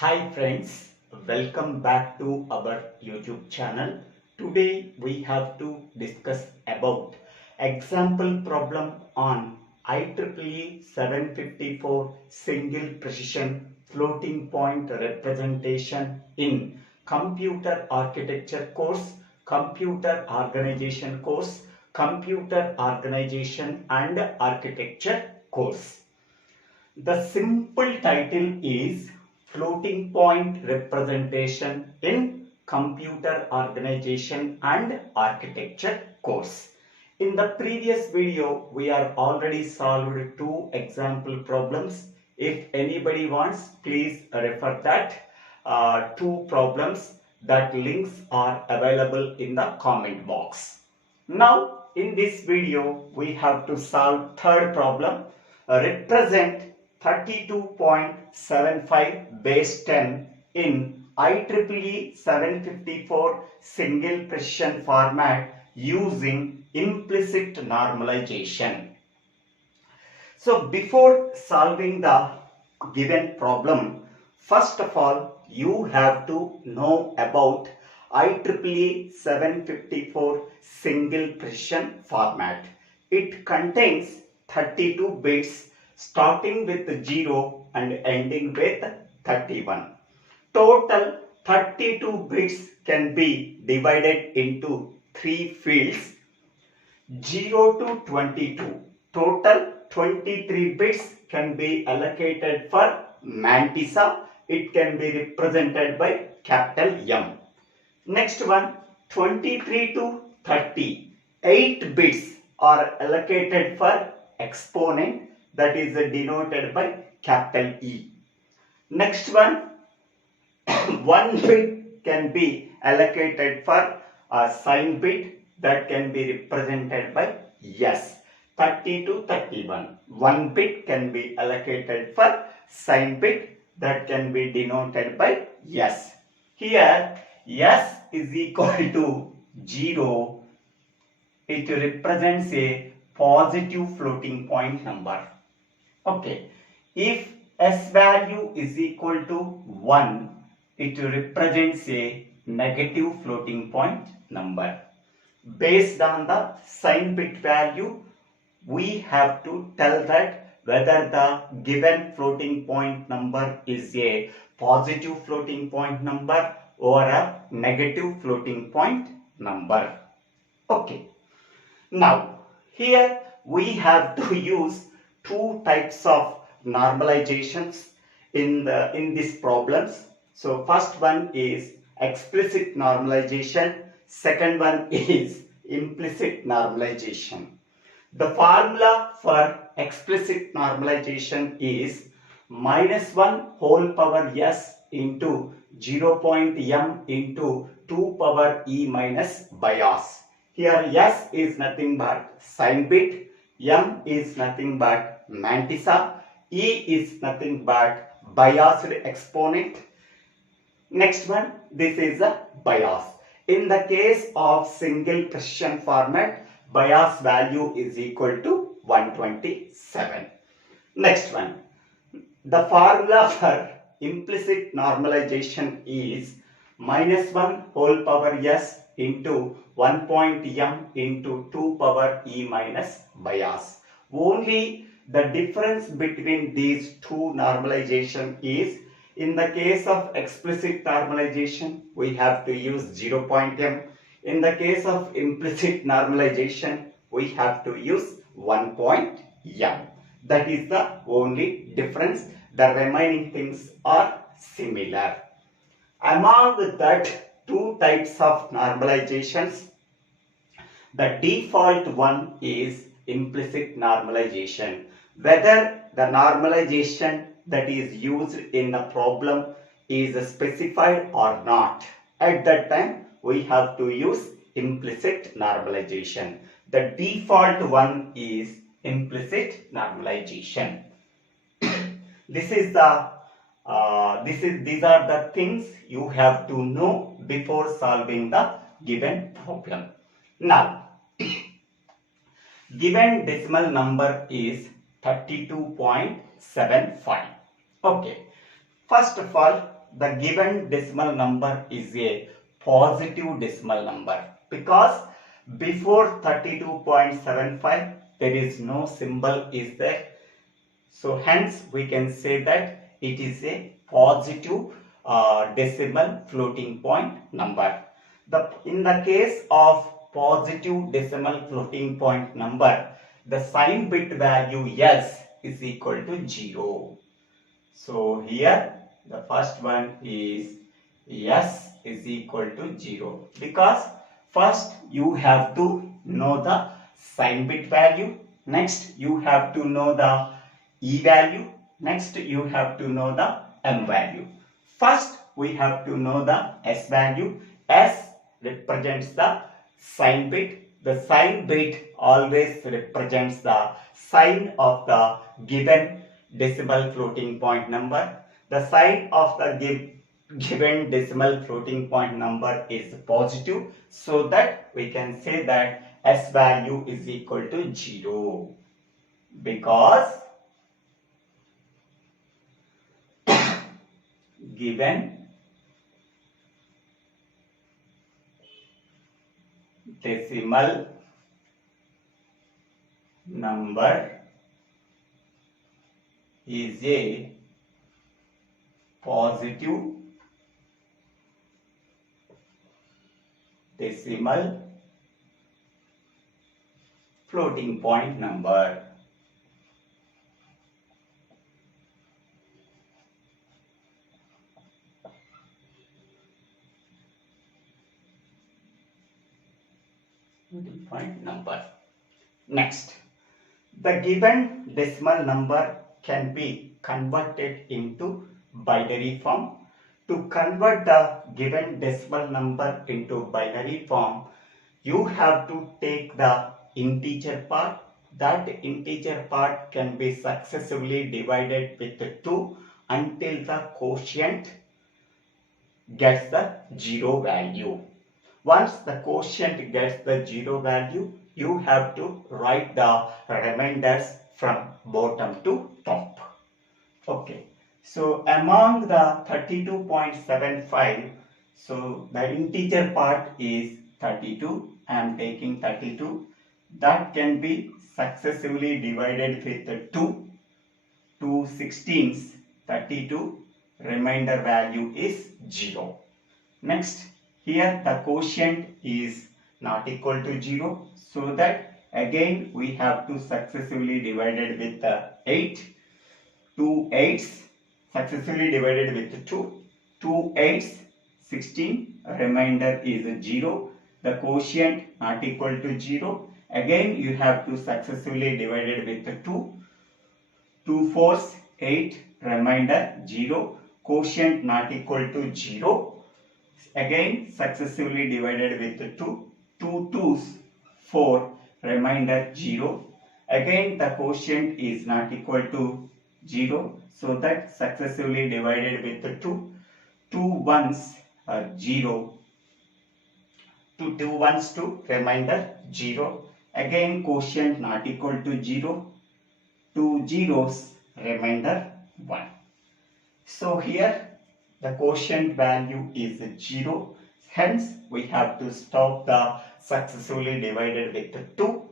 Hi friends, welcome back to our YouTube channel. Today we have to discuss about example problem on IEEE 754 single precision floating point representation in computer architecture course, computer organization course, computer organization and architecture course. The simple title is Floating Point Representation in Computer Organization and Architecture course. In the previous video, we have already solved two example problems. If anybody wants, please refer that two problems. That links are available in the comment box. Now, in this video, we have to solve third problem. Represent 32.75 base 10 in IEEE 754 single precision format using implicit normalization. So before solving the given problem, first of all you have to know about IEEE 754 single precision format. It contains 32 bits starting with 0 and ending with 31. Total 32 bits can be divided into three fields, 0 to 22. Total 23 bits can be allocated for mantissa. It can be represented by capital M. Next one, 23 to 30. 8 bits are allocated for exponent, that is denoted by capital E. Next one, 1 bit can be allocated for a sign bit, that can be represented by S. 30 to 31. 1 bit can be allocated for sign bit, that can be denoted by S. Here S is equal to 0. It represents a positive floating point number. Okay, if S value is equal to 1, it represents a negative floating point number. Based on the sign bit value, we have to tell that whether the given floating point number is a positive floating point number or a negative floating point number. Okay, now here we have to use two types of normalizations in this problems. So first one is explicit normalization, second one is implicit normalization. The formula for explicit normalization is -1 whole power s into 0.m into 2 power e minus bias. Here s is nothing but sign bit, m is nothing but mantissa, e is nothing but biased exponent. Next one, this is a bias. In the case of single precision format, bias value is equal to 127. Next one, the formula for implicit normalization is -1 whole power s into 1.m into 2 power e minus bias. Only the difference between these two normalization is, in the case of explicit normalization, we have to use 0.m. In the case of implicit normalization, we have to use 1.m. That is the only difference. The remaining things are similar. Among that two types of normalizations, the default one is implicit normalization. Whether the normalization that is used in the problem is specified or not, at that time we have to use implicit normalization. The default one is implicit normalization. These are the things you have to know before solving the given problem. Now, given decimal number is 32.75. Okay, first of all the given decimal number is a positive decimal number because before 32.75 there is no symbol is there. So hence we can say that it is a positive decimal floating point number. In the case of positive decimal floating point number, the sign bit value s is equal to 0. So here the first one is s is equal to 0 because first you have to know the sign bit value, next you have to know the e value, next you have to know the m value. First we have to know the s value. S represents the sign bit. The sign bit always represents the sign of the given decimal floating point number. The sign of the given decimal floating point number is positive, so that we can say that s value is equal to 0 because given decimal number is a positive decimal floating point number. Point number. Next, the given decimal number can be converted into binary form. To convert the given decimal number into binary form, you have to take the integer part. That integer part can be successively divided with 2 until the quotient gets the 0 value. Once the quotient gets the 0 value, you have to write the remainders from bottom to top. Okay, so among the 32.75, so the integer part is 32. I am taking 32. That can be successively divided with 2. 2 16s, 32. Remainder value is 0. Next, here the quotient is not equal to 0, so that again we have to successively divided with 8. 2 8s successively divided with 2. 2 8s 16. Remainder is 0. The quotient not equal to 0. Again you have to successively divided with 2. 2 4s 8. Remainder 0. Quotient not equal to 0. Again successively divided with 2. 2 2s 4. Remainder 0. Again the quotient is not equal to 0, so that successively divided with 2. 2 1s are 0. 2 1s 2. Remainder 0. Again quotient not equal to 0. 2 zeros. Remainder 1. So here the quotient value is 0. Hence we have to stop the successively divided with 2.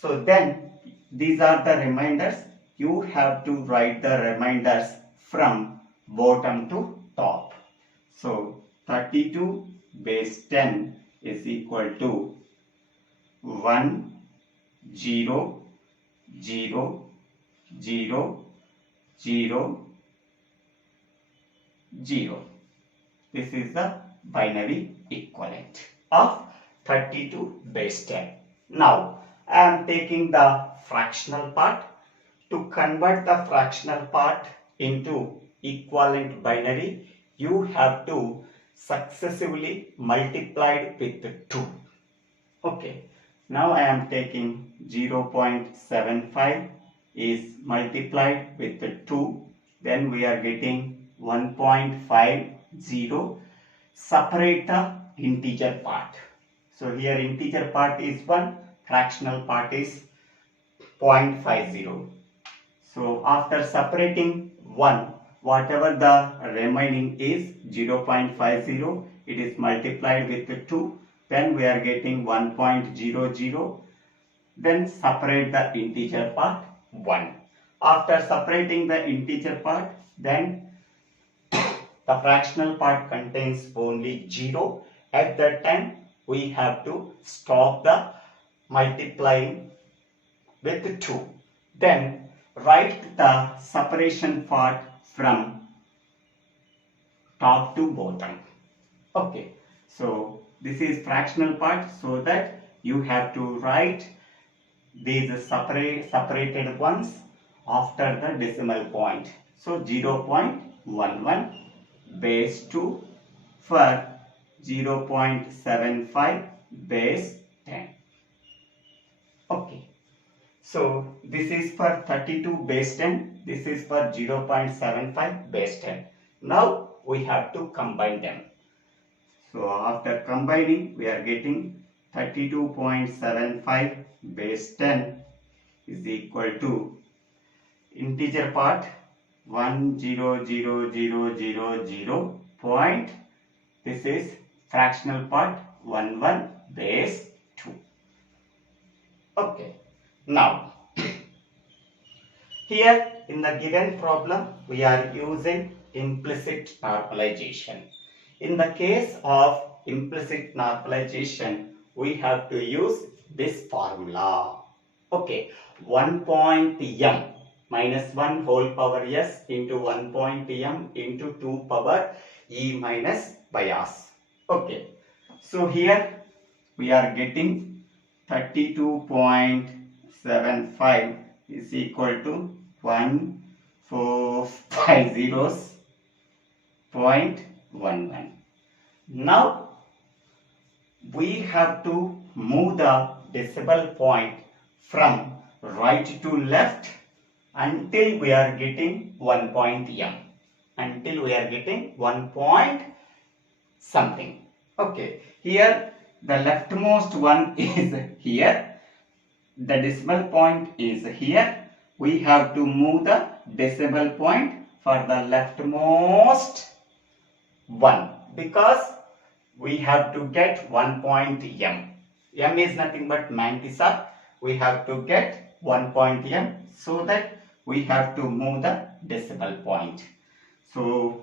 So then these are the remainders. You have to write the remainders from bottom to top. So 32 base 10 is equal to 1 0 0 0 0 0. This is the binary equivalent of 32 base 10. Now I am taking the fractional part. To convert the fractional part into equivalent binary, you have to successively multiply with 2. Okay, now I am taking 0.75 is multiplied with 2. Then we are getting 1.50. Separate the integer part. So here integer part is 1, fractional part is 0.50. So after separating 1, whatever the remaining is 0.50, it is multiplied with 2, then we are getting 1.00. Then separate the integer part 1. After separating the integer part, then the fractional part contains only 0. At that time, we have to stop the multiplying with 2. Then write the separation part from top to bottom. Okay, so this is fractional part, so that you have to write these separated ones after the decimal point. So 0.11 base 2 for 0.75 base 10. Okay. So this is for 32 base 10. This is for 0.75 base 10. Now we have to combine them. So after combining, we are getting 32.75 base 10 is equal to integer part 10000 point. This is fractional part 11 base 2. Okay. Now, here in the given problem, we are using implicit normalization. In the case of implicit normalization, we have to use this formula. Okay, 1 point m minus 1 whole power s into 1 point m into 2 power e minus bias. Okay, so here we are getting 32.75 is equal to 1450.11. Now we have to move the decimal point from right to left until we are getting 1 point m. Until we are getting 1 point something. Okay, here the leftmost one is here. The decimal point is here. We have to move the decimal point for the leftmost one because we have to get 1 point m. M is nothing but mantissa. We have to get 1 point m, so that we have to move the decimal point. So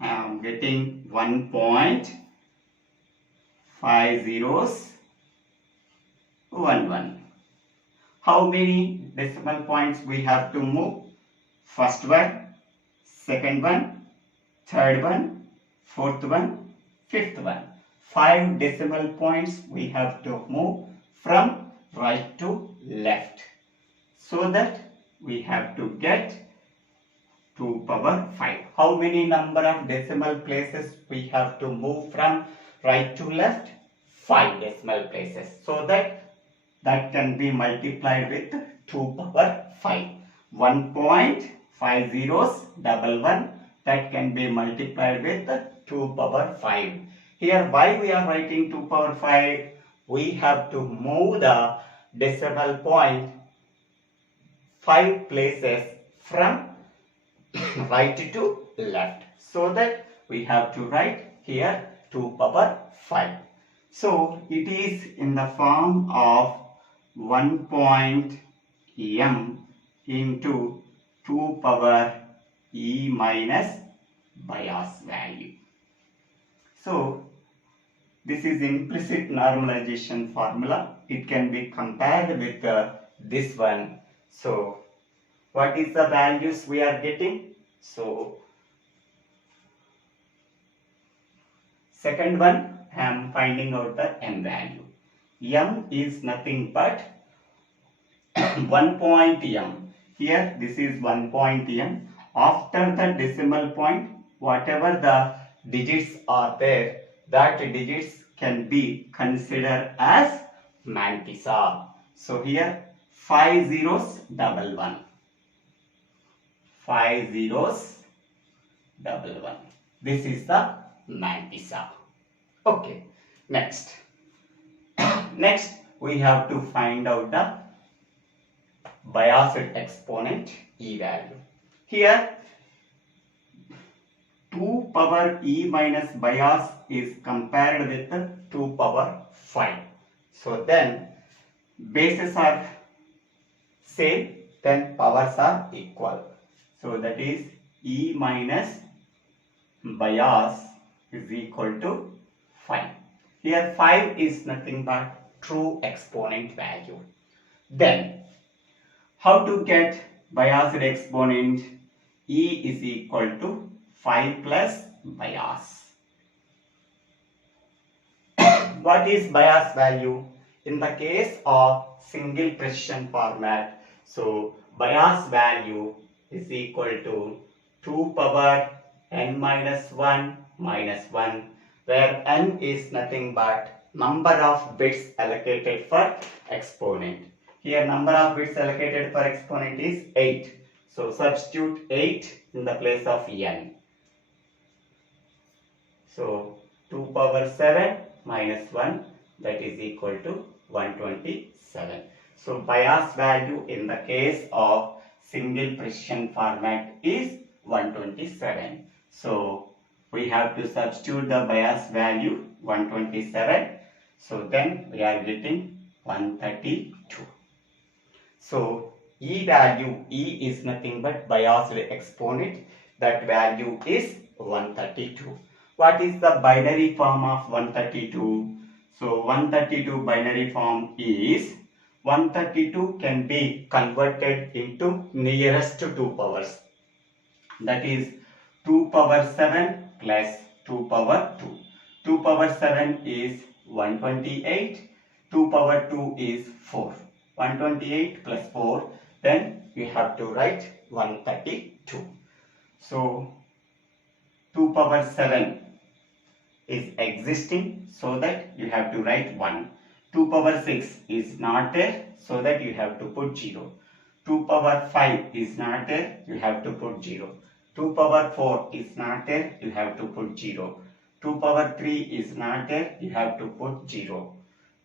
I am getting 1.5011. How many decimal points we have to move? First one, second one, third one, fourth one, fifth one. 5 decimal points we have to move from right to left, so that we have to get 2 power 5. How many number of decimal places we have to move from right to left? 5 decimal places, so that can be multiplied with 2 power 5. 1.5011, that can be multiplied with 2 power 5. Here why we are writing 2 power 5? We have to move the decimal point 5 places from right to left, so that we have to write here 2 power 5. So it is in the form of 1 point m into 2 power e minus bias value. So this is implicit normalization formula. It can be compared with this one. So what is the values we are getting? So second one, I am finding out the m value. M is nothing but 1 point m. Here this is 1 point m. After the decimal point, whatever the digits are there, that digits can be considered as mantissa. So here 5 zeros double 1. 5 zeros double 1. This is the mantissa. Okay, next. Next we have to find out the biased exponent e value. Here power e minus bias is compared with 2 power 5. So then bases are same, then powers are equal. So that is e minus bias is equal to 5. Here 5 is nothing but true exponent value. Then how to get biased exponent? E is equal to 5 plus bias. What is bias value? In the case of single precision format, so bias value is equal to 2 power n minus 1 minus 1, where n is nothing but number of bits allocated for exponent. Here number of bits allocated for exponent is 8. So substitute 8 in the place of n. So 2 power 7 minus 1, that is equal to 127. So bias value in the case of single precision format is 127. So we have to substitute the bias value 127. So then we are getting 132. So E value, E is nothing but biased exponent. That value is 132. What is the binary form of 132? So 132 binary form is 132 can be converted into nearest 2 powers. That is 2 power 7 plus 2 power 2. 2 power 7 is 128. 2 power 2 is 4. 128 plus 4, then we have to write 132. So 2 power 7 is existing, so that you have to write 1. 2 power 6 is not there, so that you have to put 0. 2 power 5 is not there, you have to put 0. 2 power 4 is not there, you have to put 0. 2 power 3 is not there, you have to put 0.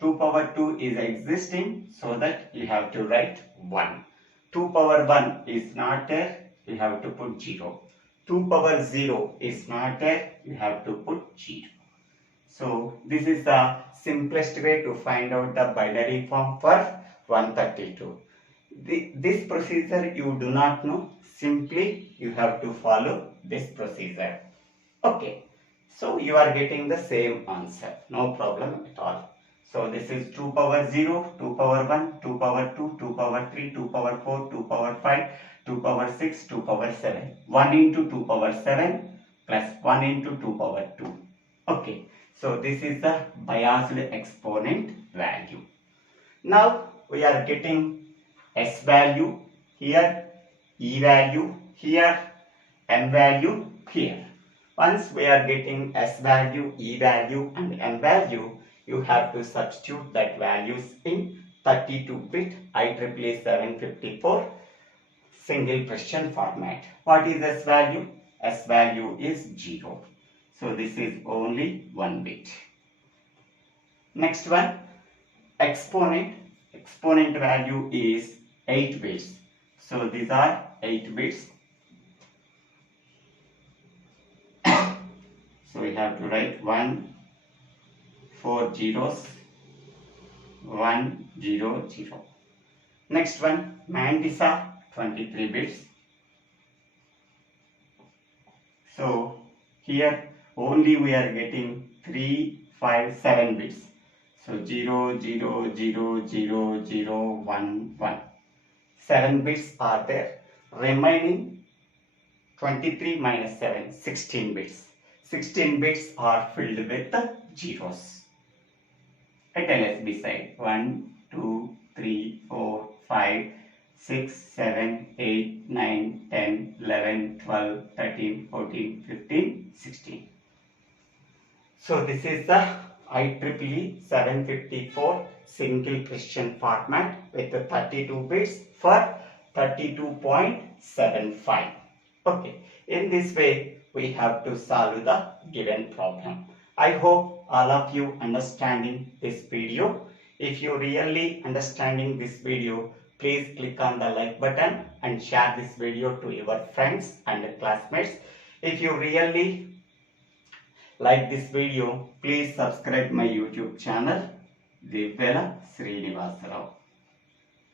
2 power 2 is existing, so that you have to write 1. 2 power 1 is not there, you have to put 0. 2 power 0 is not there, you have to put 0. So this is the simplest way to find out the binary form for 132. This procedure you do not know, simply you have to follow this procedure. Okay, so you are getting the same answer, no problem at all. So this is 2 power 0, 2 power 1, 2 power 2, 2 power 3, 2 power 4, 2 power 5, 2 power 6, 2 power 7. 1 into 2 power 7 plus 1 into 2 power 2. Okay, so this is the biased exponent value. Now we are getting S value here, E value here, M value here. Once we are getting S value, E value and M value, you have to substitute that values in 32-bit IEEE 754 single precision format. What is S value? S value is 0. So this is only 1 bit. Next one, exponent. Exponent value is 8 bits. So these are 8 bits. So we have to write 1, 4 zeros, 1, 0, 0. Next one, Mandisa, 23 bits. So here only we are getting 3, 5, 7 bits. So 0, 0, 0, 0, 0, 1, 1. 7 bits are there. Remaining 23 minus 7, 16 bits. 16 bits are filled with zeros. At LS side, 1, 2, 3, 4, 5, 6, 7, 8, 9, 10, 11, 12, 13, 14, 15, 16. So this is the IEEE 754 single precision format with the 32 bits for 32.75. Okay, in this way we have to solve the given problem. I hope all of you understanding this video. If you really understanding this video, please click on the like button and share this video to your friends and classmates. If you really like this video, please subscribe my YouTube channel Divvela Srinivasarao.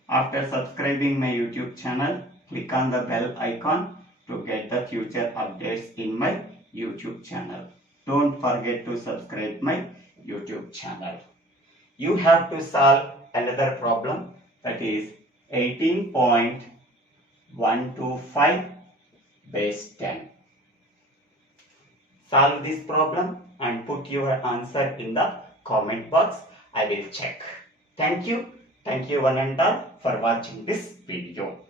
After subscribing my YouTube channel, click on the bell icon to get the future updates in my YouTube channel. Don't forget to subscribe my YouTube channel. You have to solve another problem, that is 18.125 base 10. Solve this problem and put your answer in the comment box. I will check. Thank you. Thank you one and all for watching this video.